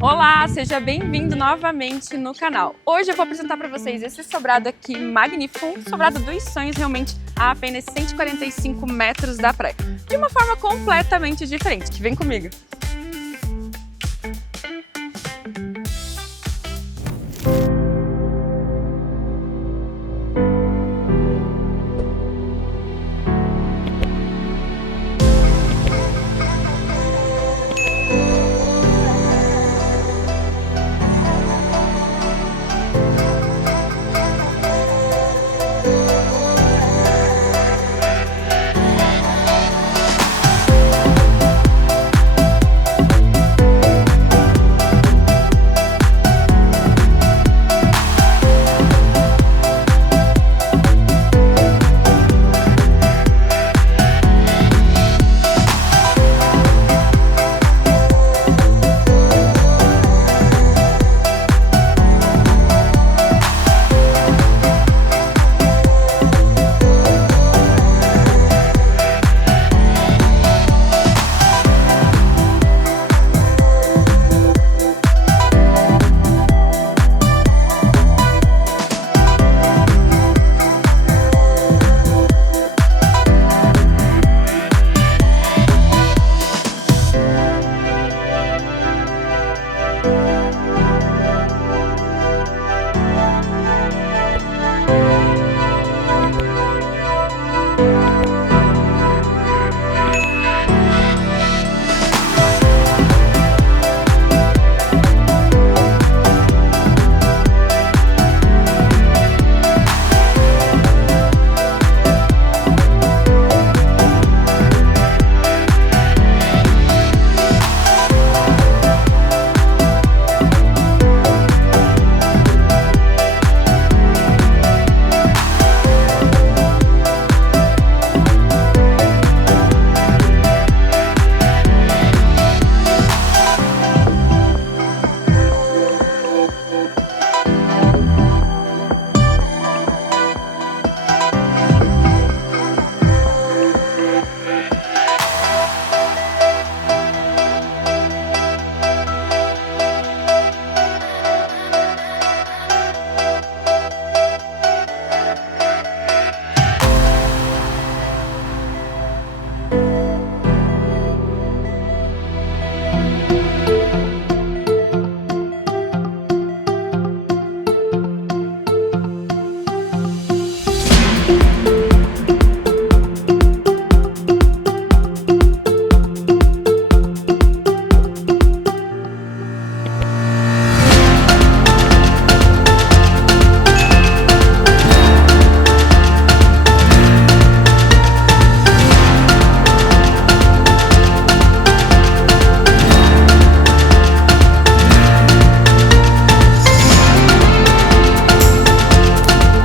Olá, seja bem-vindo novamente no canal. Hoje eu vou apresentar para vocês esse sobrado aqui magnífico, um sobrado dos sonhos, realmente a apenas 145 metros da praia, de uma forma completamente diferente. Vem comigo!